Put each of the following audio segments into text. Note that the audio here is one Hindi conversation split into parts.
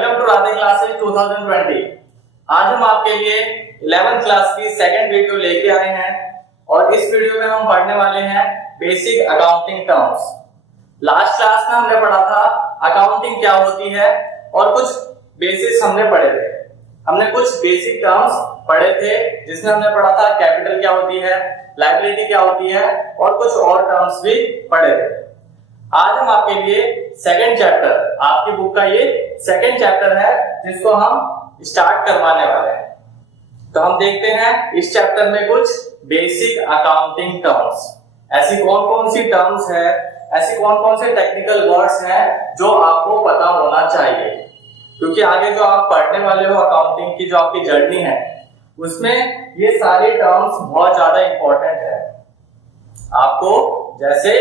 Welcome to Radhe classes 2020। आज हम आपके लिए 11th क्लास की सेकंड वीडियो लेके आए हैं और इस वीडियो में हम पढ़ने वाले हैं basic accounting terms. Last class में हमने पढ़ा था अकाउंटिंग क्या होती है और कुछ बेसिक्स हमने पढ़े थे। हमने कुछ बेसिक टर्म्स पढ़े थे जिसमें हमने पढ़ा था कैपिटल क्या होती है, लायबिलिटी क्या होती है और कुछ और टर्म्स भी पढ़े थे। आज हम आपके लिए सेकंड चैप्टर, आपकी बुक का ये सेकंड चैप्टर है जिसको हम स्टार्ट करवाने वाले हैं। तो हम देखते हैं इस चैप्टर में कुछ बेसिक अकाउंटिंग टर्म्स। ऐसी कौन कौन सी टर्म्स है, ऐसी कौन कौन से टेक्निकल वर्ड्स हैं जो आपको पता होना चाहिए, क्योंकि आगे जो आप पढ़ने वाले हो अकाउंटिंग की जो आपकी जर्नी है उसमें ये सारे टर्म्स बहुत ज्यादा इंपॉर्टेंट है। आपको जैसे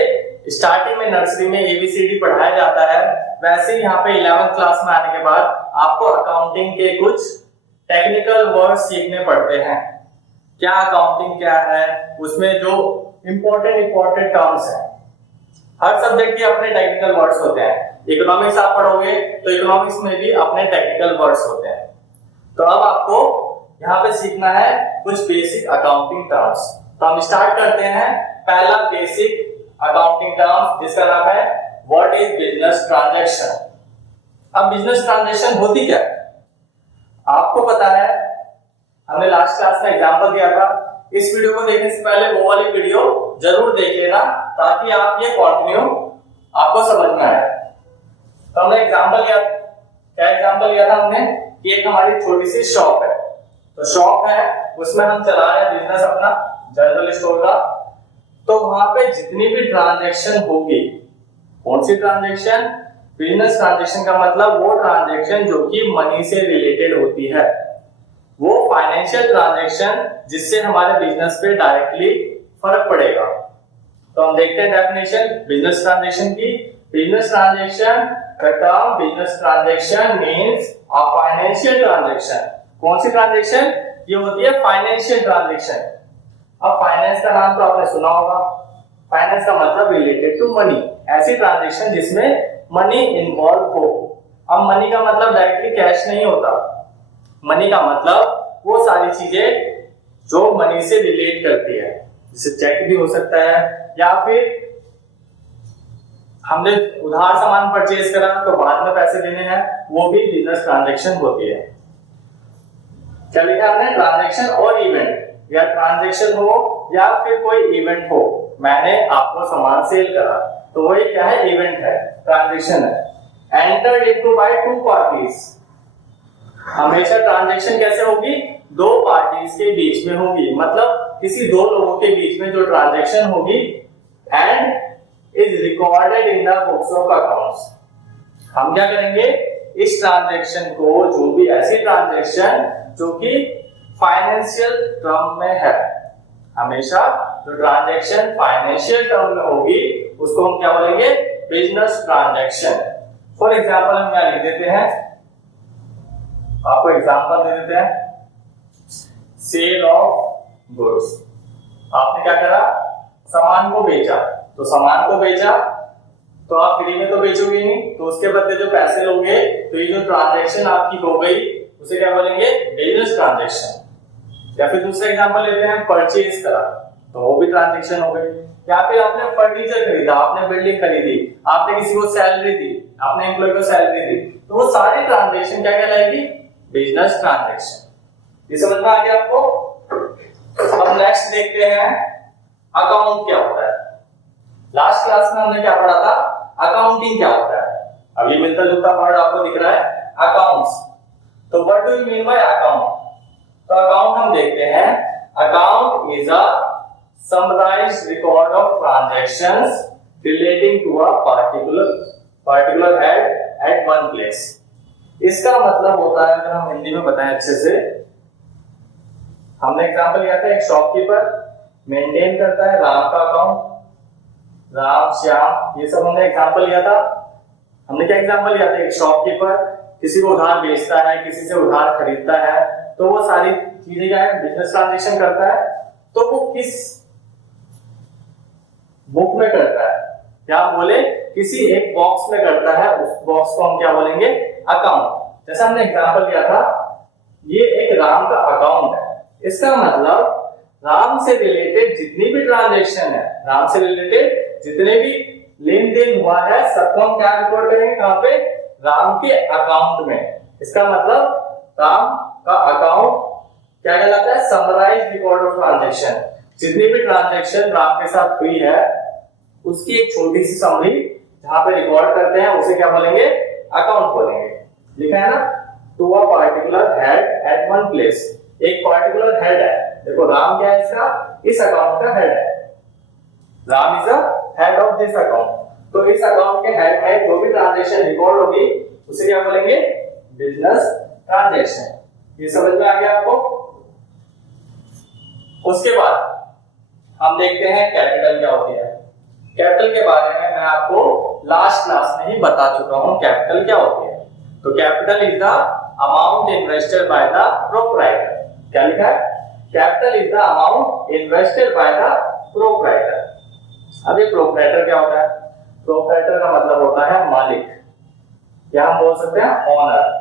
स्टार्टिंग में नर्सरी में एबीसीडी पढ़ाया जाता है, वैसे ही यहाँ पे 11th क्लास में आने के बाद आपको अकाउंटिंग के कुछ टेक्निकल वर्ड्स सीखने पड़ते हैं। क्या अकाउंटिंग क्या है, उसमें जो इंपॉर्टेंट टर्म्स हैं। हर सब्जेक्ट के अपने टेक्निकल वर्ड्स होते हैं। इकोनॉमिक्स आप पढ़ोगे तो इकोनॉमिक्स में भी अपने टेक्निकल वर्ड्स होते हैं। तो अब आपको यहाँ पे सीखना है कुछ बेसिक अकाउंटिंग टर्म्स। तो हम स्टार्ट करते हैं। पहला बेसिक अकाउंटिंग टर्म जिसका नाम है व्हाट इज बिजनेस ट्रांजैक्शन। अब बिजनेस ट्रांजैक्शन होती क्या है आपको पता है, हमने लास्ट क्लास में एग्जांपल दिया था। इस वीडियो को देखने से पहले वो वाली वीडियो जरूर देख लेना ताकि आप ये कंटिन्यू आपको समझ में आए। तो हमने एग्जांपल लिया, क्या एग्जांपल लिया था हमने कि एक हमारी छोटी सी शॉप है। तो शॉप है, उसमें हम चला रहे हैं बिजनेस अपना जनरल स्टोर का। तो वहां पे जितनी भी ट्रांजैक्शन होगी, कौन सी ट्रांजैक्शन, बिजनेस ट्रांजैक्शन का मतलब वो ट्रांजैक्शन जो कि मनी से रिलेटेड होती है, वो फाइनेंशियल ट्रांजैक्शन जिससे हमारे बिजनेस पे डायरेक्टली फर्क पड़ेगा। तो हम देखते हैं डेफिनेशन बिजनेस ट्रांजैक्शन की। Business transaction, the term business transaction means a financial transaction. कौन सी ट्रांजैक्शन, ये होती है फाइनेंशियल ट्रांजैक्शन। अब फाइनेंस का नाम तो आपने सुना होगा, फाइनेंस का मतलब रिलेटेड टू मनी, ऐसी ट्रांजैक्शन जिसमें मनी इन्वॉल्व हो। अब मनी का मतलब डायरेक्टली कैश नहीं होता, मनी का मतलब वो सारी चीजें जो मनी से रिलेट करती है, जैसे चेक भी हो सकता है या फिर हमने उधार सामान परचेज करा तो बाद में पैसे देने हैं, वो भी बिजनेस ट्रांजैक्शन होती है। चलिए हमने ट्रांजैक्शन और इवेंट, या ट्रांजैक्शन हो या फिर कोई इवेंट हो, मैंने आपको सामान सेल करा तो वही क्या है, इवेंट है, ट्रांजैक्शन है। Entered into by two parties, हमेशा ट्रांजैक्शन कैसे होगी, दो पार्टीज के बीच में होगी, मतलब किसी दो लोगों के बीच में जो ट्रांजैक्शन होगी। And is recorded in the books of accounts. हम क्या करेंगे, इस ट्रांजैक्शन को, जो भी ऐसी ट्रांजैक्शन जो कि फाइनेंशियल टर्म में है, हमेशा जो ट्रांजैक्शन फाइनेंशियल टर्म में होगी उसको हम क्या बोलेंगे, बिजनेस ट्रांजैक्शन। फॉर एग्जांपल हम यहाँ लिख देते हैं, आपको एग्जांपल दे देते हैं, सेल ऑफ गुड्स। आपने क्या करा, सामान को बेचा। तो सामान को बेचा तो आप फ्री में तो बेचोगे नहीं, तो उसके बदले जो पैसे लोगे, तो ये जो ट्रांजैक्शन आपकी हो गई उसे क्या बोलेंगे, बिजनेस ट्रांजैक्शन। या फिर दूसरा एग्जांपल लेते हैं, परचेज करा तो वो भी ट्रांजैक्शन हो गई। या फिर आपने फर्नीचर खरीदा, आपने बिल्डिंग खरीदी, आपने किसी को सैलरी दी, आपने एम्प्लॉय को सैलरी दी, तो वो सारी ट्रांजैक्शन क्या कहलाएगी, बिजनेस ट्रांजैक्शन। ये समझ में आ गया आपको। अब नेक्स्ट देखते हैं अकाउंट क्या होता है। लास्ट क्लास में हमने क्या पढ़ा था, अकाउंटिंग क्या होता है। अब ये मिलता जुलता वर्ड आपको दिख रहा है, अकाउंट्स। तो what do you mean by account. तो अकाउंट हम देखते हैं, account is a summarised record of transactions relating to a particular head at one place. इसका मतलब होता है, अगर हम हिंदी में बताएं अच्छे से, हमने एग्जांपल लिया था, एक शॉपकीपर मेंटेन करता है राम का अकाउंट, राम श्याम, ये सब हमने एग्जांपल लिया था। हमने क्या एग्जांपल लिया था, एक शॉपकीपर किसी को उधार बेचता है, किसी से उधार खरीदता है, तो वो सारी चीजें क्या है, बिजनेस ट्रांजैक्शन करता है। तो वो किस बुक में करता है, क्या बोले, किसी एक बॉक्स में करता है, उस बॉक्स को हम क्या बोलेंगे, अकाउंट। जैसा हमने एग्जांपल लिया था, ये एक राम का अकाउंट है। इसका मतलब राम से रिलेटेड जितनी भी ट्रांजैक्शन है, राम से रिलेटेड जितने भी लेन देन हुआ है, सबको हम क्या रिकॉर्ड करेंगे, कहां पे, राम के अकाउंट में। इसका मतलब राम का अकाउंट क्या कहलाता है, समराइज रिकॉर्ड ऑफ ट्रांजैक्शन। जितनी भी ट्रांजैक्शन राम के साथ हुई है उसकी एक छोटी सी समरी जहां पे रिकॉर्ड करते हैं उसे क्या बोलेंगे, अकाउंट बोलेंगे। लिखा है ना, to a particular head at one place. एक पार्टिकुलर हेड है, देखो राम क्या है, इसका, इस अकाउंट का हेड है। Ram is a head of this account. तो इस अकाउंट के हेड में जो भी ट्रांजैक्शन रिकॉर्ड होगी उसे क्या बोलेंगे, बिजनेस ट्रांजैक्शन। ये समझ में आ गया आपको। उसके बाद हम देखते हैं कैपिटल क्या होती है। कैपिटल के बारे में मैं आपको लास्ट क्लास में ही बता चुका हूं, कैपिटल क्या होती है। तो capital is the amount invested by the proprietor. क्या लिखा है, capital is the amount invested by the proprietor. अब ये प्रोप्राइटर क्या होता है, प्रोप्राइटर का मतलब होता है मालिक, या हम बोल सकते हैं ओनर।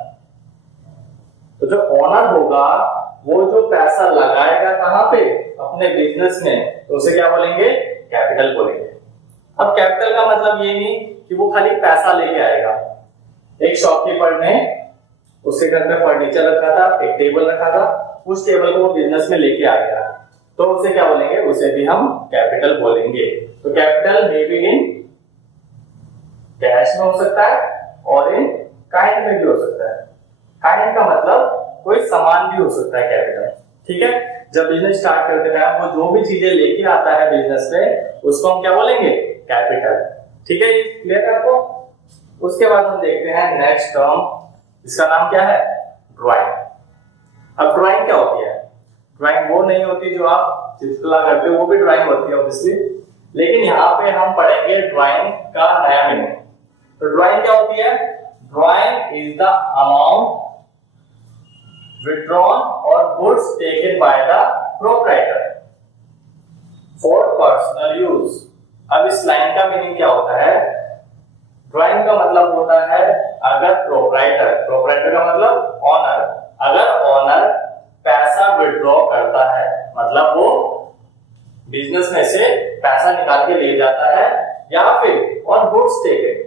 तो जो ओनर होगा वो जो पैसा लगाएगा कहां पे, अपने बिजनेस में, तो उसे क्या बोलेंगे, कैपिटल बोलेंगे। अब कैपिटल का मतलब ये नहीं कि वो खाली पैसा लेके आएगा। एक शॉपकीपर ने उसके घर में फर्नीचर रखा था, एक टेबल रखा था, उस टेबल को वो बिजनेस में लेके आ गया, तो उसे क्या बोलेंगे, उसे भी हम कैपिटल बोलेंगे। तो capital may be in cash में हो सकता है और इन काइंड में भी हो सकता है। काइंड का मतलब कोई सामान भी हो सकता है कैपिटल, ठीक है। जब बिजनेस स्टार्ट करते हैं वो जो भी चीजें लेके आता है बिजनेस में उसको हम क्या बोलेंगे, कैपिटल, ठीक है। ये क्लियर है आपको। उसके बाद हम देखते हैं नेक्स्ट टर्म, इसका नाम क्या है, ड्राइंग। अब ड्राइंग क्या होती है, ड्राइंग वो नहीं होती जो आप चित्रकला करते हो, वो भी ड्राइंग होती है ऑब्वियसली, लेकिन यहाँ पे हम पढ़ेंगे ड्राइंग का नया मीनिंग। तो ड्राइंग क्या होती है, drawing is the amount withdrawn or goods taken by the proprietor for personal use। अब इस लाइन का मीनिंग क्या होता है, ड्राइंग का मतलब होता है अगर प्रोप्राइटर, प्रोप्राइटर का मतलब ऑनर, अगर ऑनर पैसा विड्रॉ करता है, मतलब वो बिजनेस में से पैसा निकाल के ले जाता है, या फिर ऑन गुड्स टेकन,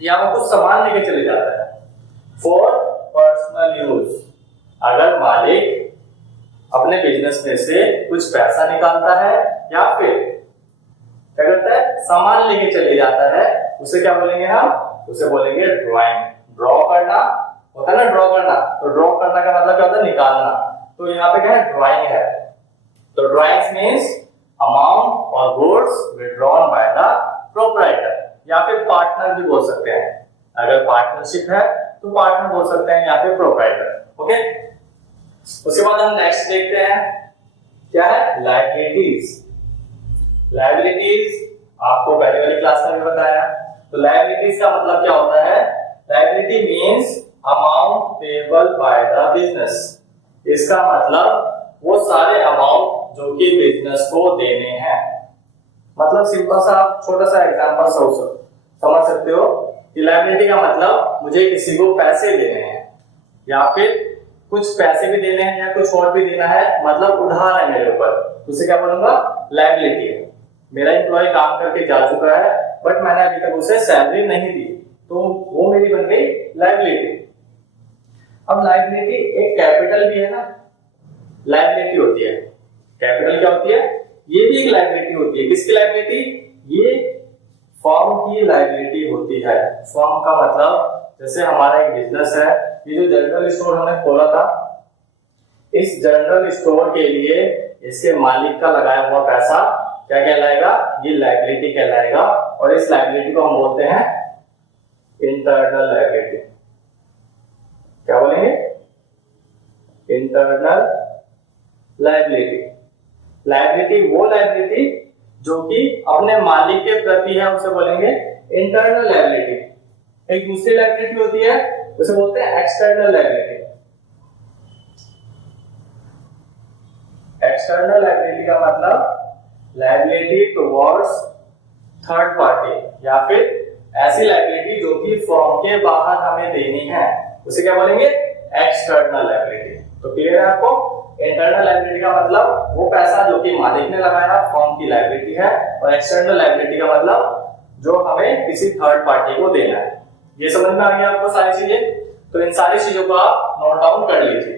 या वो कुछ सामान लेके चले जाता है, फॉर पर्सनल यूज। अगर मालिक अपने बिजनेस में से कुछ पैसा निकालता है या फिर क्या करता है, सामान लेके चले जाता है, उसे क्या बोलेंगे हम, उसे बोलेंगे ड्राइंग। ड्रॉ करना होता है ना, ड्रॉ करना, तो ड्रॉ करना का मतलब क्या होता है, निकालना। तो यहाँ पे क्या है, ड्राइंग है। तो ड्राइंग मींस अमाउंट और goods withdrawn by the proprietor, या फिर पार्टनर भी बोल सकते हैं। अगर पार्टनरशिप है तो पार्टनर बोल सकते हैं या फिर प्रोप्राइटर, ओके। उसके बाद हम नेक्स्ट देखते हैं, क्या है, लायबिलिटीज। लायबिलिटीज आपको पहले वाली क्लास में भी बताया। तो लायबिलिटीज का मतलब क्या होता है, liability means amount payable by the business. इसका मतलब वो सारे अमाउंट जो कि बिजनेस को देने हैं। मतलब सिंपल सा आप छोटा सा एग्जांपल समझ सकते हो कि लायबिलिटी का मतलब मुझे किसी को पैसे देने हैं, या फिर कुछ पैसे भी देने हैं, या कुछ और भी देना है, मतलब उधार है मेरे ऊपर, उसे क्या बोलूंगा, लायबिलिटी है। मेरा एम्प्लॉय काम करके जा चुका है बट मैंने अभी तक उसे सैलरी नहीं दी, तो वो मेरी बन गई लायबिलिटी। अब लायबिलिटी एक कैपिटल भी है ना, लायबिलिटी होती है। कैपिटल क्या होती है, ये भी एक लायबिलिटी होती है। किसकी लायबिलिटी, ये फर्म की लायबिलिटी होती है। फर्म का मतलब जैसे हमारा एक बिजनेस है, ये जो जनरल स्टोर हमने खोला था, इस जनरल स्टोर के लिए इसके मालिक का लगाया हुआ पैसा क्या कहलाएगा, ये लायबिलिटी कहलाएगा। और इस लायबिलिटी को हम बोलते हैं इंटरनल लायबिलिटी। क्या बोलेंगे, इंटरनल लायबिलिटी। लायबिलिटी वो लायबिलिटी जो कि अपने मालिक के प्रति है, उसे बोलेंगे इंटरनल लायबिलिटी। एक दूसरी लायबिलिटी होती है, उसे बोलते हैं एक्सटर्नल लायबिलिटी। एक्सटर्नल लायबिलिटी का मतलब लायबिलिटी टुवर्ड्स थर्ड पार्टी, या फिर ऐसी लायबिलिटी जो कि फर्म के बाहर हमें देनी है, उसे क्या बोलेंगे? External liability. तो क्लियर है आपको? इंटरनल लायबिलिटी का मतलब वो पैसा जो कि मालिक ने लगाया, फर्म की लायबिलिटी है, और एक्सटर्नल लायबिलिटी का मतलब जो हमें किसी थर्ड पार्टी को देना है। ये समझ में आ गया आपको सारी चीजें? तो इन सारी चीजों को आप नोट डाउन कर लीजिए।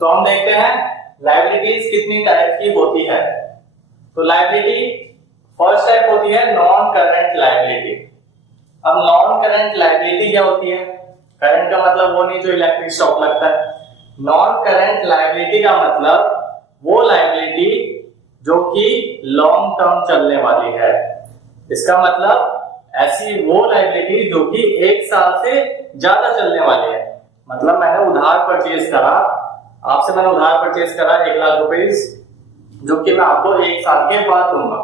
तो हम देखते हैं लायबिलिटीज कितनी टाइप की होती है। तो लायबिलिटी फर्स्ट टाइप होती है नॉन करंट लायबिलिटी। अब नॉन करंट लायबिलिटी क्या होती है? करंट का मतलब वो नहीं जो इलेक्ट्रिक शॉक लगता है। नॉन करंट लायबिलिटी का मतलब वो लायबिलिटी जो कि लॉन्ग टर्म चलने वाली है। इसका मतलब ऐसी वो लायबिलिटी जो कि 1 साल से ज्यादा चलने वाली है। मतलब मैंने उधार परचेज करा, आपसे मैंने उधार परचेज करा 1 लाख रुपए, जो कि मैं आपको 1 साल के बाद दूंगा,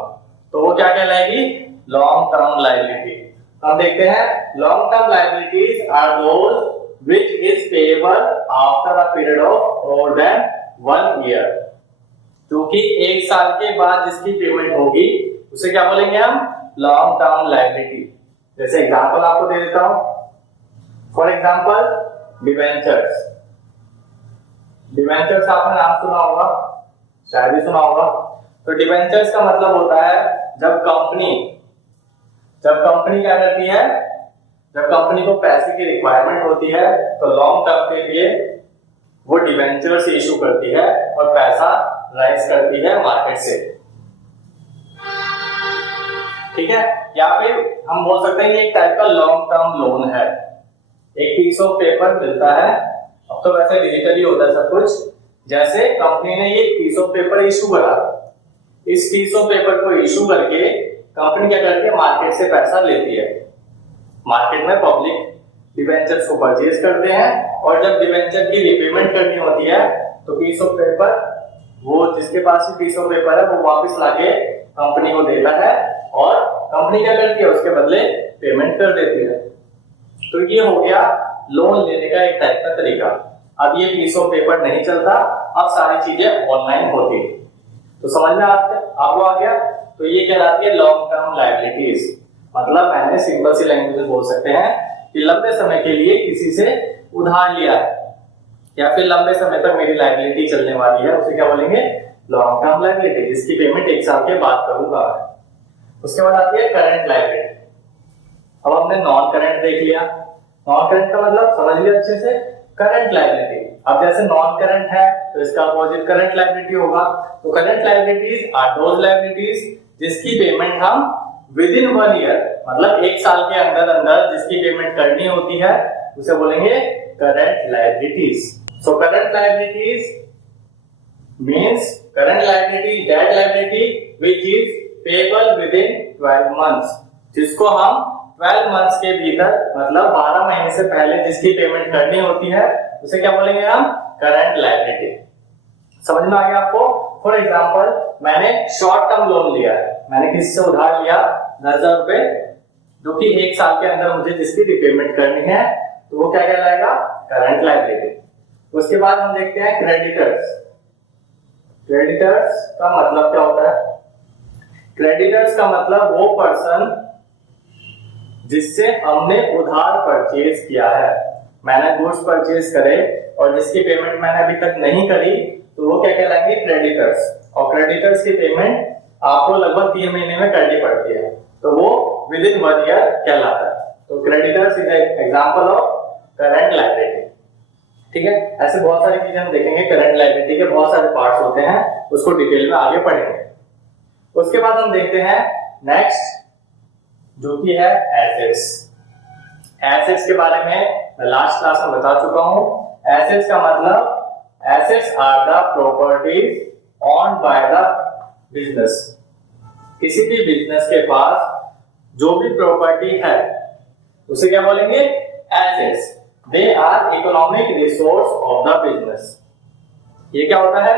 तो वो क्या कहलाएगी? Long term liability. हम देखते हैं long term liabilities are those which is payable after a period of more than 1 year. जो कि 1 साल के बाद जिसकी पेमेंट होगी उसे क्या बोलेंगे हम? Long term liability. जैसे एग्जांपल आपको दे देता हूं। For example debentures. डिबेंचर्स आपने नाम सुना होगा, शायद ही सुना होगा। तो डिबेंचर्स का मतलब होता है जब कंपनी क्या करती है, जब कंपनी को पैसे की रिक्वायरमेंट होती है तो लॉन्ग टर्म के लिए वो डिबेंचर्स इशू करती है और पैसा राइज करती है मार्केट से। ठीक है? या फिर हम बोल सकते हैं ये एक टाइप का लॉन्ग टर्म लोन है। एक पीस ऑफ पेपर मिलता है, अब तो वैसे डिजिटली होता है सब कुछ। जैसे कंपनी ने ये पीस ऑफ पेपर इशू करा, इस पीस ऑफ पेपर को इशू करके कंपनी क्या करती है? मार्केट से पैसा लेती है। मार्केट में पब्लिक डिबेंचर्स को परचेज करते हैं और जब डिबेंचर की रिपेमेंट करनी होती है तो पीस ऑफ पेपर, वो जिसके पास भी पीस ऑफ पेपर है वो वापस लाके कंपनी को देता है और कंपनी क्या करती है? उसके बदले पेमेंट कर देती है। तो ये हो गया लोन लेने का एक टाइप का तरीका। अब ये पीस ऑफ पेपर नहीं चलता, अब सारी चीजें ऑनलाइन होती है। तो समझ में आपको आ गया? तो ये कहलाती है लॉन्ग टर्म लायबिलिटीज। मतलब मैंने सिंपल सी लैंग्वेज में बोल सकते हैं कि लंबे समय के लिए किसी से उधार लिया है या फिर लंबे समय तक मेरी लायबिलिटी चलने वाली है, उसे क्या बोलेंगे? लॉन्ग टर्म लायबिलिटी, जिसकी पेमेंट 1 साल के बाद करूंगा। उसके बाद आती है करंट लायबिलिटी। अब हमने नॉन करंट देख लिया। नॉन करंट का मतलब समझ लिया अच्छे से, करंट लायबिलिटी। अब जैसे नॉन करंट है तो इसका अपोजिट करंट लायबिलिटी होगा। तो current liabilities are those liabilities जिसकी पेमेंट हम विद इन 1 ईयर, मतलब 1 साल के अंदर अंदर जिसकी पेमेंट करनी होती है उसे बोलेंगे current liabilities. So current liabilities means current liability that liability which is payable with in 12 months, जिसको हम 12 मंथ्स के भीतर, मतलब 12 महीने से पहले जिसकी पेमेंट करनी होती है उसे क्या बोलेंगे हम? Current liability. समझ में आ गया आपको? फॉर एग्जांपल मैंने शॉर्ट टर्म लोन लिया है, मैंने किसी से उधार लिया 10,000 रुपए, जो कि 1 साल के अंदर मुझे जिसकी रिपेमेंट करनी है, तो वो क्या कहलाएगा? Current liability. उसके बाद हम देखते हैं क्रेडिटर्स। क्रेडिटर्स का मतलब क्या होता है? क्रेडिटर्स का मतलब वो पर्सन जिससे हमने उधार परचेज किया है। मैंने गुड्स परचेज करे और जिसकी पेमेंट मैंने अभी तक नहीं करी, तो वो क्या कहलाएंगे? क्रेडिटर्स। और क्रेडिटर्स की पेमेंट आपको लगभग 3 महीने में करनी पड़ती है, तो वो विद इन 1 ईयर कहलाता है। तो creditors is example of current liability. ठीक है? ऐसे बहुत सारी चीजें हम देखेंगे। करंट लायबिलिटी के बहुत सारे पार्ट्स होते हैं, उसको डिटेल में आगे पढ़ेंगे। उसके बाद हम देखते हैं नेक्स्ट, जो कि है एसेट्स। एसेट्स के बारे में मैं लास्ट क्लास में बता चुका हूं। एसेट्स का मतलब assets are the properties owned by the business. किसी भी बिजनेस के पास जो भी प्रॉपर्टी है उसे क्या बोलेंगे? Assets. They are economic resource of the business. ये क्या होता है?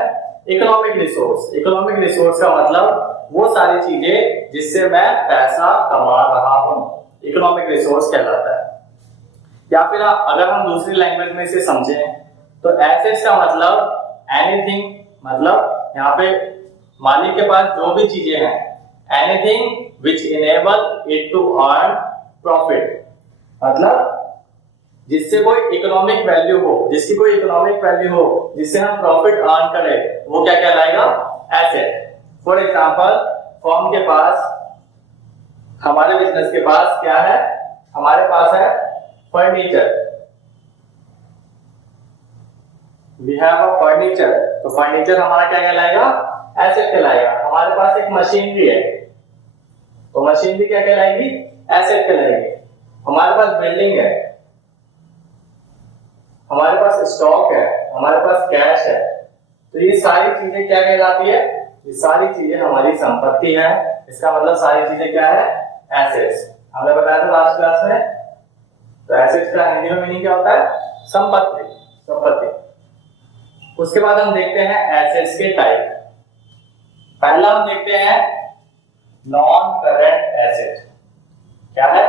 Economic resource. इकोनॉमिक रिसोर्स का मतलब वो सारी चीजें जिससे मैं पैसा कमा रहा हूं, इकोनॉमिक रिसोर्स कहलाता है। या फिर अगर हम दूसरी लैंग्वेज में इसे समझें तो एसेट्स का मतलब एनीथिंग, मतलब यहाँ पे मालिक के पास जो भी चीजें हैं, anything which enable it to earn profit, मतलब जिससे कोई इकोनॉमिक वैल्यू हो, जिसकी कोई इकोनॉमिक वैल्यू हो, जिससे हम प्रॉफिट अर्न करें, वो क्या कहलाएगा? एसेट। फॉर एग्जांपल, फर्म के पास, हमारे बिजनेस के पास क्या है? हमारे पास है furniture. We have a furniture, तो फर्नीचर हमारा क्या कहलाएगा? एसेट कहलाएगा। हमारे पास एक मशीनरी है, तो मशीनरी क्या कहलाएगी? एसेट कहलाएगी। हमारे पास बिल्डिंग है, हमारे पास स्टॉक है, हमारे पास कैश है, तो ये सारी चीजें क्या कहलाती है? ये सारी चीजें हमारी संपत्ति है। इसका मतलब सारी चीजें क्या है? एसेट्स। हमने बताया था लास्ट क्लास में। तो एसेट्स का हिंदी में मीनिंग क्या होता है? संपत्ति, संपत्ति। उसके बाद हम देखते हैं एसेट्स के टाइप। पहला हम देखते हैं नॉन करंट एसेट। क्या है?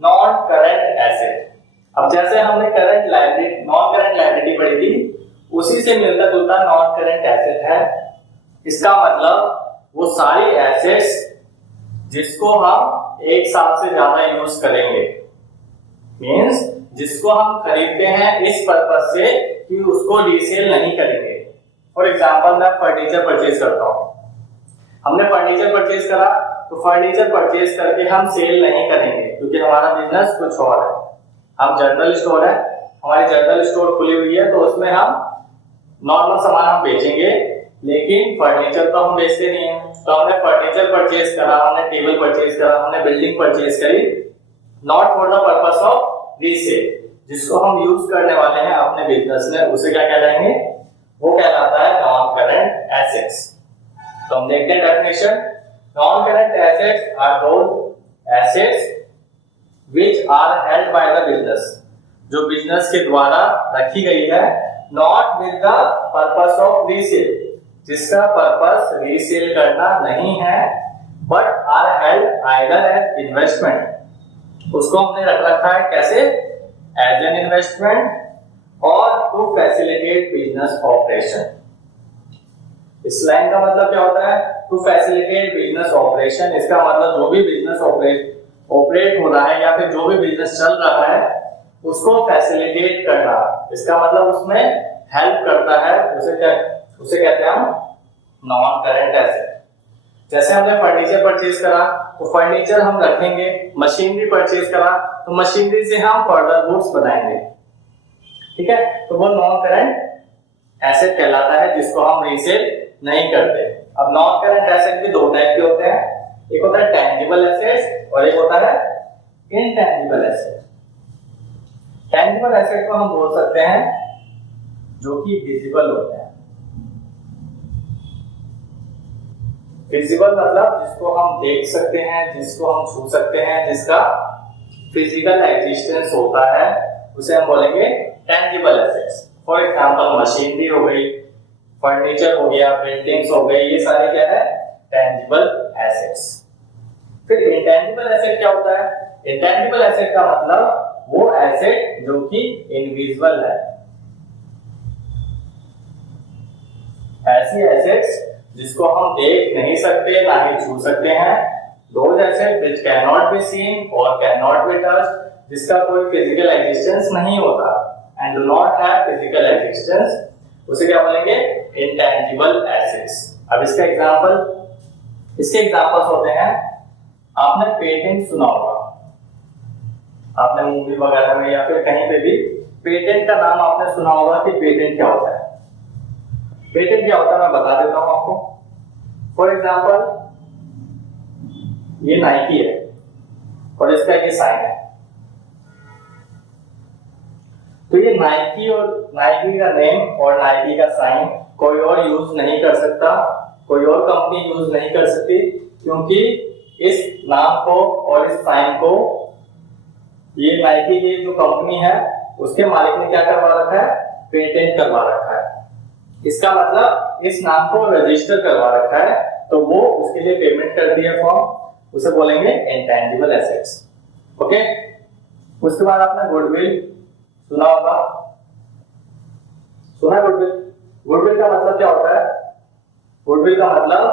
Non current asset. अब जैसे हमने current liability, non current liability पढ़ी थी, उसी से मिलता जुलता नॉन करंट एसेट है। इसका मतलब वो सारी एसेट्स जिसको हम एक साल से ज्यादा यूज करेंगे, मींस जिसको हम खरीदते हैं इस पर्पस से कि उसको रीसेल नहीं करेंगे। फॉर एग्जांपल, मैं फर्नीचर परचेज करता हूं। हमने फर्नीचर परचेज करा, तो फर्नीचर परचेज करके हम सेल नहीं करेंगे, क्योंकि हमारा बिजनेस कुछ और है। हम जनरल स्टोर है, हमारी जनरल स्टोर खुली हुई है, तो उसमें हम नॉर्मल सामान हम बेचेंगे, लेकिन फर्नीचर तो हम बेचते नहीं है। तो हमने फर्नीचर परचेज करा, हमने टेबल परचेज करा, हमने बिल्डिंग परचेज करी, not for the purpose of resale. जिसको हम यूज करने वाले हैं अपने बिजनेस में, उसे क्या कहलाएंगे? वो कहलाता है नॉन करंट एसेट्स। तो हम देखते हैं definition. Non current assets are those assets which are held by the business, जो बिजनेस के द्वारा रखी गई है, not with the purpose of resale, जिसका पर्पस रीसेल करना नहीं है, but are held either as investment. उसको हमने रख रखा है कैसे? एज एन इन्वेस्टमेंट और टू फैसिलिटेट बिजनेस ऑपरेशन। इस लाइन का मतलब क्या होता है? To facilitate business operation. इसका मतलब जो भी बिजनेस ऑपरेट हो रहा है या फिर जो भी बिजनेस चल रहा है उसको फैसिलिटेट करना। इसका मतलब उसमें हेल्प करता है, उसे कहते हैं हम नॉन करंट एसेट। जैसे हमने फर्नीचर परचेज करा, तो फर्नीचर हम रखेंगे। मशीनरी परचेज करा, तो मशीनरी से हम फर्दर गुड्स बनाएंगे। ठीक है, तो वो नॉन करंट एसेट कहलाता है, जिसको हम रीसेल नहीं करते। अब नॉन करंट एसेट भी दो टाइप के होते हैं, एक होता है टेंजिबल एसेट और एक होता है इनटेंजिबल एसेट। टेंजिबल एसेट को हम बोल सकते हैं जो कि विजिबल होते हैं। विजिबल मतलब जिसको हम देख सकते हैं, जिसको हम छू सकते हैं, जिसका फिजिकल एग्जिस्टेंस होता है, उसे हम बोलेंगे tangible assets. For example, machinery हो गई, फर्नीचर हो गया, बिल्डिंग्स हो गई, ये सारे क्या है? Tangible assets. फिर इंटेंजिबल एसेट क्या होता है? इंटेंजिबल एसेट का मतलब वो एसेट जो कि इनविजिबल है। ऐसी एसेट्स जिसको हम देख नहीं सकते, ना ही छू सकते हैं। Those assets which cannot be seen or cannot be touched, जिसका कोई फिजिकल एग्जिस्टेंस नहीं होता and do not have physical existence, उसे क्या बोलेंगे? Intangible assets। अब इसके एग्जांपल्स होते हैं, आपने पेटेंट सुना होगा, आपने मूवी वगैरह में या फिर कहीं पे भी पेटेंट का नाम आपने सुना होगा कि पेटेंट क्या होता है। पेटेंट क्या होता है मैं बता देता हूं आपको। फॉर एग्जांपल, ये नाइकी है और इसका ये साइन है, तो ये नाइकी और नाइकी का नेम और नाइकी का साइन कोई और यूज नहीं कर सकता, कोई और कंपनी यूज नहीं कर सकती, क्योंकि इस नाम को और इस साइन को ये नाइकी की जो कंपनी है उसके मालिक ने क्या करवा रखा है? पेटेंट करवा रखा है। इसका मतलब इस नाम को रजिस्टर करवा रखा है, तो वो उसके लिए पेमेंट करती है फॉर्म, उसे बोलेंगे इंटेंजिबल एसेट्स। ओके, उसके बाद आपने गुडविल सुना होगा, सुना गुडविल? गुडविल का मतलब क्या होता है? गुडविल का मतलब,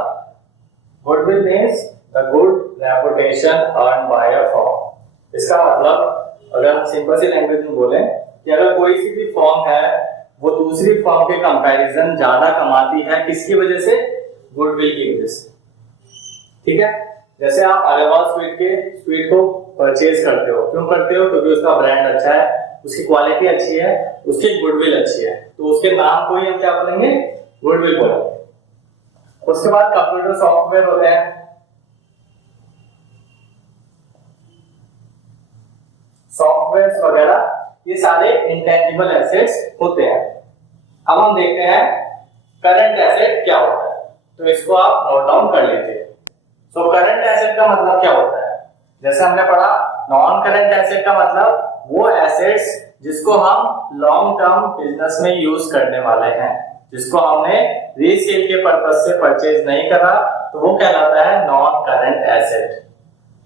goodwill means the good reputation earn by a firm. इसका मतलब अगर हम सिंपल सी लैंग्वेज में बोले कि अगर कोई सी भी फर्म है वो दूसरी फर्म के कंपैरिजन ज्यादा कमाती है, किसकी वजह से? गुडविल की वजह से। ठीक है, जैसे आप अग्रवाल स्वीट को परचेज करते हो, क्यों करते हो? क्योंकि उसका ब्रांड अच्छा है, उसकी क्वालिटी अच्छी है, उसकी गुडविल अच्छी है, तो उसके नाम को ही हम क्या बोलेंगे? गुडविल बोलेंगे। उसके बाद कंप्यूटर सॉफ्टवेयर होते हैं, सॉफ्टवेयर वगैरह, ये सारे इंटेंजिबल एसेट्स होते हैं। अब हम देखते हैं करंट एसेट क्या होता है, तो इसको आप नोट डाउन कर लीजिए। सो करंट एसेट का मतलब क्या होता है? जैसे हमने पढ़ा, नॉन करंट एसेट का मतलब वो एसेट्स जिसको हम लॉन्ग टर्म बिजनेस में यूज करने वाले हैं, जिसको हमने रीसेल के पर्पज से परचेज नहीं करा, तो वो कहलाता है नॉन करंट एसेट।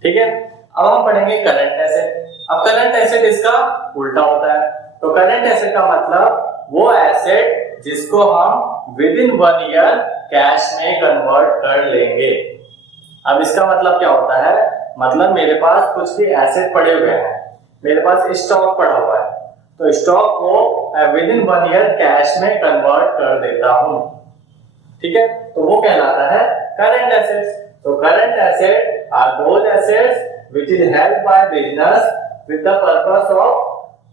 ठीक है, अब हम पढ़ेंगे करंट एसेट। अब करंट एसेट इसका उल्टा होता है, तो करंट एसेट का मतलब वो एसेट जिसको हम विद इन 1 ईयर कैश में कन्वर्ट कर लेंगे। अब इसका मतलब क्या होता है? मतलब मेरे पास कुछ भी एसेट पड़े हुए हैं, मेरे पास स्टॉक पड़ा हुआ है, तो स्टॉक को मैं विद इन 1 ईयर कैश में कन्वर्ट कर देता हूं। ठीक है, तो वो कहलाता है करंट एसेट्स। तो current asset are those assets which is held by business with the purpose of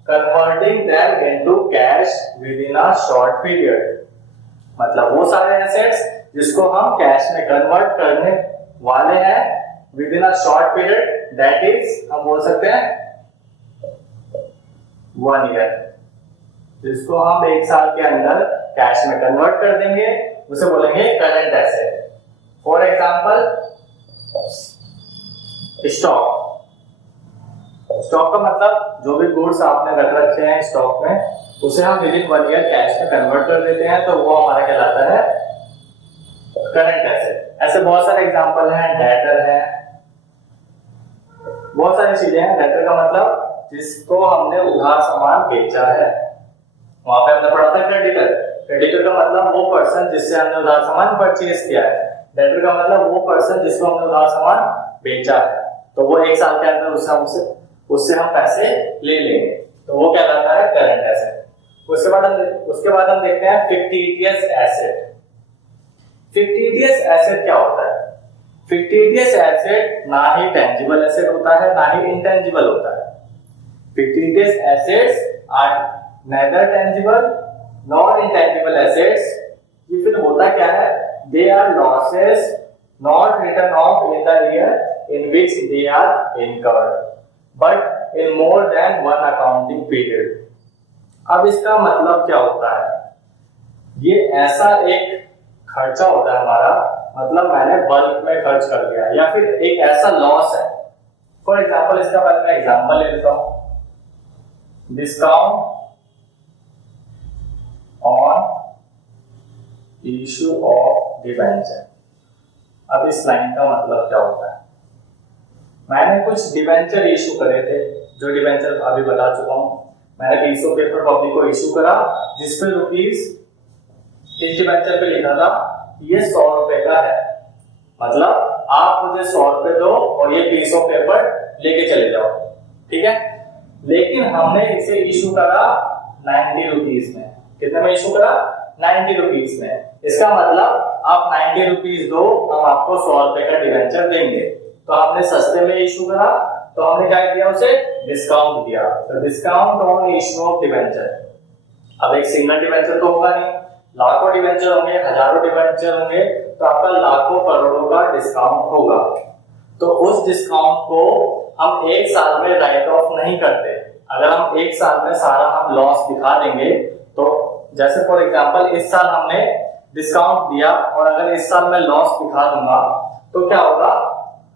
converting them into cash within a short period। मतलब वो सारे एसेट्स जिसको हम कैश में कन्वर्ट करने वाले हैं within a short period, that is हम बोल सकते हैं 1 ईयर, जिसको हम 1 साल के अंदर कैश में कन्वर्ट कर देंगे, उसे बोलेंगे current asset. For example stock. Stock का मतलब जो भी गुड्स आपने रख रखे हैं स्टॉक में, उसे हम विद इन 1 ईयर कैश में कन्वर्ट कर देते हैं, तो वो हमारा कहलाता है करंट एसेट। ऐसे बहुत सारे एग्जांपल हैं, डेटर है, बहुत सारी चीजें हैं। डेटर का मतलब जिसको हमने उधार सामान बेचा है, वहां पे हमने पढ़ा था क्रेडिटर। क्रेडिटर का मतलब वो पर्सन जिससे हमने उधार सामान परचेज किया है। डेटर का मतलब वो पर्सन जिसको हमने उधार सामान बेचा है, तो वो 1 साल के अंदर उससे हम पैसे ले लेंगे, तो वो कहलाता है करंट एसेट। उसके बाद हम देखते हैं फिक्टिशियस एसेट। फिक्टिशियस एसेट क्या होता है? फिक्टिशियस एसेट ना ही टेंजिबल एसेट होता है, ना ही इंटेंजिबल होता है। Fictitious assets are neither tangible nor intangible assets. ये फिर होता क्या है? They are losses not written off in the year in which they are incurred but in more than 1 accounting period. अब इसका मतलब क्या होता है? ये ऐसा एक खर्चा होता है हमारा, मतलब मैंने बल्क में खर्च कर दिया, या फिर एक ऐसा लॉस है। फॉर एग्जांपल, इसका पहले मैं एग्जांपल ले लेता हूं। Discount on issue of debenture. अब इस लाइन का मतलब क्या होता है? मैंने कुछ डिबेंचर इशू करे थे, जो डिबेंचर अभी बता चुका हूं। मैंने पीस ऑफ पेपर पब्लिक को इशू करा, जिसपे रुपीस इस डिबेंचर पे लिखा था ये 100 रुपए का है, मतलब आप मुझे 100 रुपए दो और ये पीस ऑफ पेपर लेके चले जाओ। ठीक है, लेकिन हमने इसे इशू करा 90 रुपीज में। कितने में इशू करा? 90 रुपीज में। इसका मतलब आप 90 रुपीज दो, हम आपको 100 रुपए का डिबेंचर देंगे। तो आपने सस्ते में इशू करा, तो हमने क्या किया? उसे डिस्काउंट दिया। तो discount on issue of debenture. अब एक सिंगल डिबेंचर तो होगा नहीं, लाखों डिबेंचर होंगे, हजारों डिबेंचर होंगे, तो आपका लाखों करोड़ों का डिस्काउंट होगा। तो उस डिस्काउंट को हम 1 साल में राइट ऑफ नहीं करते। अगर हम 1 साल में सारा हम लॉस दिखा देंगे, तो जैसे फॉर एग्जांपल इस साल हमने डिस्काउंट दिया और अगर इस साल मैं लॉस दिखा दूंगा, तो क्या होगा?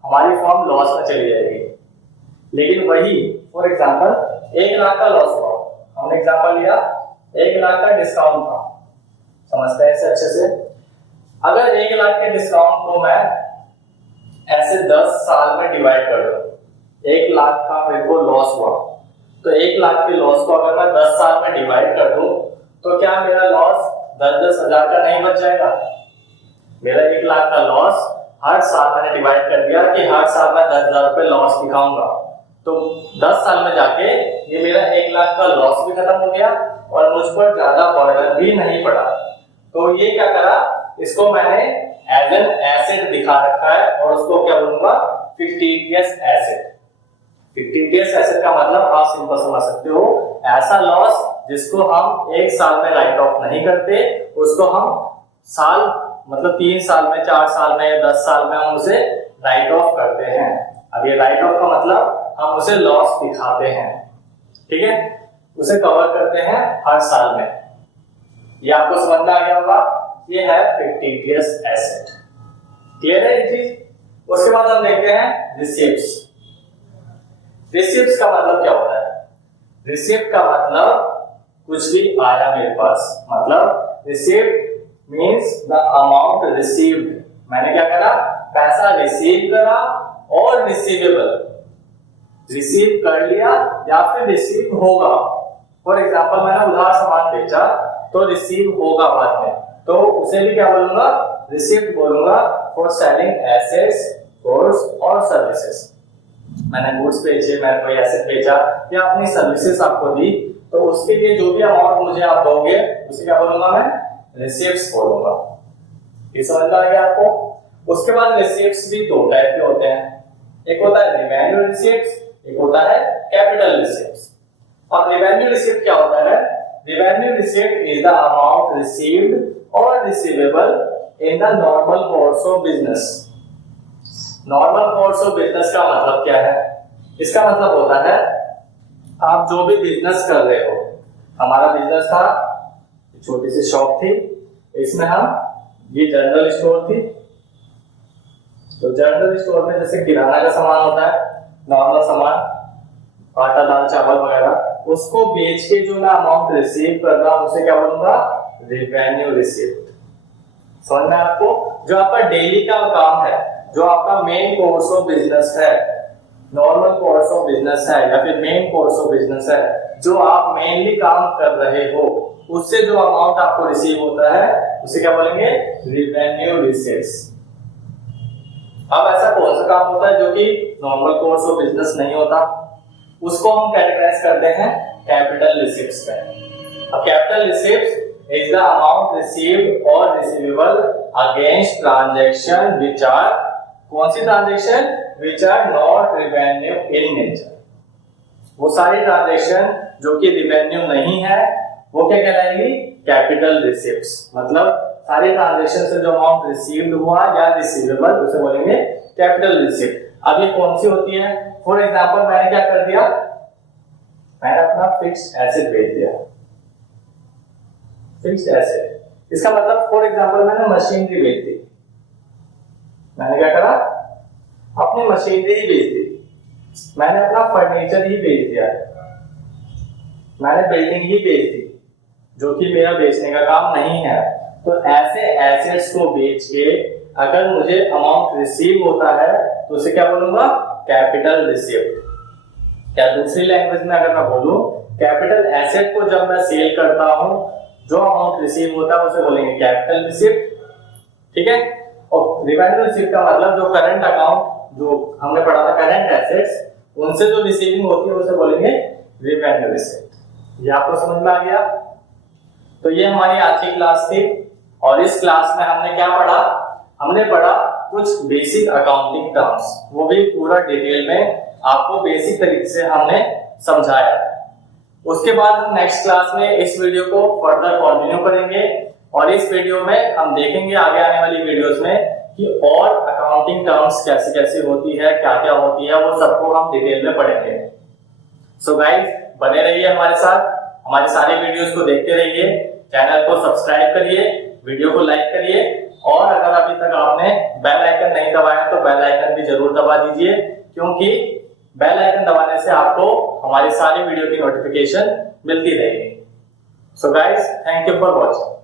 हमारी फर्म लॉस में चली जाएगी। लेकिन वही फॉर एग्जांपल 1 लाख का लॉस हुआ, हमने एग्जांपल लिया 1 लाख का डिस्काउंट था, समझते हैं इसे अच्छे से। अगर 1 लाख के डिस्काउंट को मैं ऐसे 10 साल में डिवाइड कर दूं, 1 लाख का मेरे को लॉस हुआ, तो 1 लाख के लॉस को अगर मैं 10 साल में डिवाइड कर दूं, तो क्या मेरा लॉस 10-10 हजार का नहीं बच जाएगा? मेरा 1 लाख का लॉस हर साल मैंने डिवाइड कर दिया कि हर साल मैं 10,000 रुपए लॉस दिखाऊंगा, तो 10 साल में जाके ये मेरा 1 लाख का लॉस भी खत्म हो गया और मुझ पर ज्यादा बर्डन भी नहीं पड़ा। तो ये क्या करा, इसको मैंने एज एन एसेट दिखा रखा है और उसको क्या बोलूंगा, फिक्टिशियस एसेट। फिक्टिशियस एसेट का मतलब आप सिंपल समझ सकते हो, ऐसा लॉस जिसको हम 1 साल में राइट ऑफ नहीं करते, उसको हम साल मतलब 3 साल में, 4 साल में, 10 साल में हम उसे राइट ऑफ करते हैं। अब ये राइट ऑफ का मतलब हम उसे लॉस दिखाते हैं, ठीक है, उसे कवर करते हैं हर साल में। ये आपको समझ में आ गया होगा, ये है फिक्टिशियस एसेट। क्लियर है ये चीज। उसके बाद हम देखते हैं रिसीप्ट्स। रिसीप्ट्स का मतलब क्या होता है? रिसीप्ट का मतलब कुछ भी आया मेरे पास, मतलब receipt means the amount received. मैंने क्या करा, पैसा रिसीव करा और रिसीवेबल, रिसीव कर लिया या फिर रिसीव होगा। फॉर एग्जांपल मैंने उधार सामान बेचा तो रिसीव होगा बाद में, तो उसे भी क्या बोलूंगा, रिसीव्ड बोलूंगा। फॉर सेलिंग एसेट्स, गुड्स और सर्विसेज, मैंने गुड्स बेचे, मैंने कोई एसेट बेचा या अपनी सर्विसेज आपको दी, तो उसके लिए जो भी अमाउंट मुझे आप दोगे उसे क्या बोलूंगा मैं, रिसीप्ट्स बोलूंगा। ये समझ में आ गया आपको। उसके बाद रिसीप्ट्स भी 2 टाइप के होते हैं, एक होता है रिवेन्यू रिसीप्ट्स, एक होता है कैपिटल रिसीप्ट्स। अब रिवेन्यू रिसीप्ट क्या होता है? Revenue receipt is the amount received और receivable in the normal course of business. Normal course of business का मतलब क्या है? इसका मतलब होता है आप जो भी बिजनेस कर रहे हो, हमारा बिजनेस था, छोटी सी शॉप थी, इसमें हम, ये जनरल स्टोर थी, तो जनरल स्टोर में जैसे किराना का सामान होता है, नॉर्मल सामान, आटा दाल चावल वगैरह, उसको बेच के जो मैं अमाउंट रिसीव कर रहा हूं उसे क्या बोलूंगा, रिवेन्यू रिसीप्ट। समझ में आपको? जो आपका डेली का काम है, जो आपका मेन कोर्स ऑफ बिजनेस है, नॉर्मल कोर्स ऑफ बिजनेस है या फिर मेन कोर्स ऑफ बिजनेस है, जो आप मेनली काम कर रहे हो, उससे जो अमाउंट आपको रिसीव होता है उसे क्या बोलेंगे, रिवेन्यू रिसीप्ट्स। अब ऐसा कौन सा काम होता है जो कि नॉर्मल कोर्स ऑफ बिजनेस नहीं होता, उसको हम कैटेगराइज करते हैं कैपिटल रिसीप्ट्स में। अब capital receipts is the amount received और receivable against transaction which are, कौन सी transaction, which are not revenue in nature. वो सारी ट्रांजैक्शन जो कि रिवेन्यू नहीं है वो क्या कहलाएगी, कैपिटल रिसीप्ट्स। मतलब सारी ट्रांजैक्शन से जो अमाउंट रिसीव्ड हुआ या रिसीवेबल उसे बोलेंगे कैपिटल रिसीप्ट। अब ये कौन सी होती है? फॉर एग्जांपल मैंने क्या कर दिया, मैंने अपना फिक्स्ड एसेट बेच दिया, फिक्स्ड एसेट, इसका मतलब फॉर एग्जांपल मैंने मशीनरी बेच दी, मैंने क्या करा, अपनी मशीनरी ही बेच दी, मैंने अपना फर्नीचर ही बेच दिया, मैंने बिल्डिंग ही बेच दी, जो कि मेरा बेचने का काम नहीं है। तो ऐसे एसेट्स को बेच के अगर मुझे अमाउंट रिसीव होता है तो उसे क्या बोलूंगा, कैपिटल रिसीप्ट। क्या दूसरी लैंग्वेज में अगर मैं बोलूं, कैपिटल एसेट को जब मैं सेल करता हूं, जो अमाउंट रिसीव होता है उसे बोलेंगे कैपिटल रिसीप्ट, ठीक है। और रिवेन्यू रिसीप्ट का मतलब जो करंट अकाउंट, जो हमने पढ़ा था करंट एसेट्स, उनसे जो रिसीविंग होती है उसे बोलेंगे रिवेन्यू रिसीप्ट। ये आपको समझ में आ गया? तो ये हमारी आज की क्लास थी और इस क्लास में हमने क्या पढ़ा, हमने पढ़ा कुछ बेसिक अकाउंटिंग टर्म्स, वो भी पूरा डिटेल में आपको बेसिक तरीके से हमने समझाया। उसके बाद हम नेक्स्ट क्लास में इस वीडियो को फर्दर कंटिन्यू करेंगे और इस वीडियो में हम देखेंगे आगे आने वाली वीडियोस में कि और अकाउंटिंग टर्म्स कैसे कैसे होती है, क्या क्या होती है, वो सबको हम डिटेल में पढ़ेंगे। सो गाइस, बने रहिए हमारे साथ, हमारे सारे वीडियोस को देखते रहिए, चैनल को सब्सक्राइब करिए, वीडियो को लाइक करिए और अगर अभी तक आपने बेल आइकन नहीं दबाया तो बेल आइकन भी जरूर दबा दीजिए, क्योंकि बेल आइकन दबाने से आपको हमारी सारी वीडियो की नोटिफिकेशन मिलती रहेगी। So guys, thank you for watching.